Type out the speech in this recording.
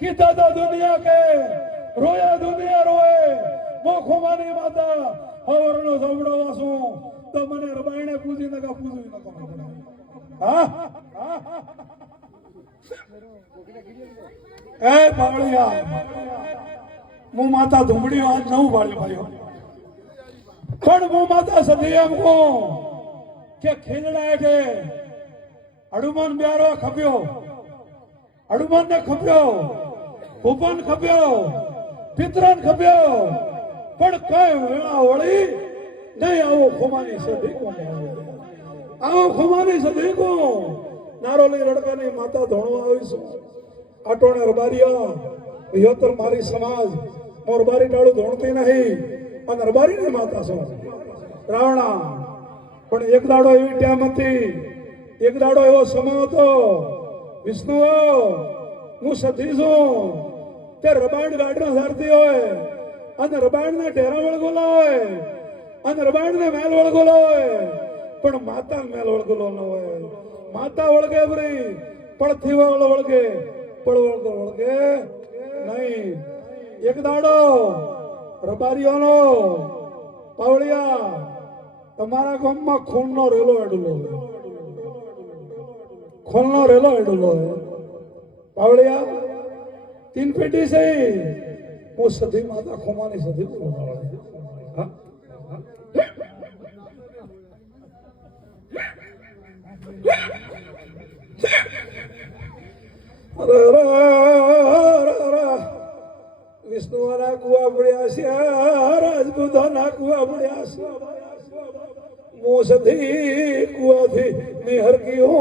कीता तो दुनिया के रोया दुनिया रोए वो खुमानी माता हवरनो जबड़ो वासू तो मने रबायणे पूजी नका पूजी नका हां ए पावड़िया मु माता धुमड़ी आज न उभाड़्यो भाईओ पण मु माता सदियम को के खिलड़ा के हनुमान ब्यारो खप्यो हनुमान ने खप्यो भूपन खप्यो पितरन खप्यो पण कई वेळा वળી नहीं आओ खुमानी सदी को आओ खुमानी सदी को नारोली लड़का ने माता धोणवा आवीसु आटोणे रबारिया योतर मारी समाज मोर बारी डाळू धोणती नहीं अन रबारी ने माता सो रावणा पण एक दाड़ो एवी टेम हती एक दाड़ो एवो समय हतो विष्णु हूँ सती छू ते रबायण गाडरा सारती होय अन रबायण ने ढेरा वळगोला होय अन रबायण ने मेल वळगोला होय पण माता मेल वळगोलो न होय माता वळगे बरी पड़थी वळगे पड़ वळगे नहीं एक दाड़ो रबारीओनो पावड़िया तमारा गाम में खून नो रेलो हेडलो खून नो रेलो हेडलो है पावड़िया 3 पेटी से वो सदी माता खुमानी सदी विष्णु वाला कुआ बढ़िया से राजपूताना कुआ बढ़िया से मोसधी कुआ थी निहर की हो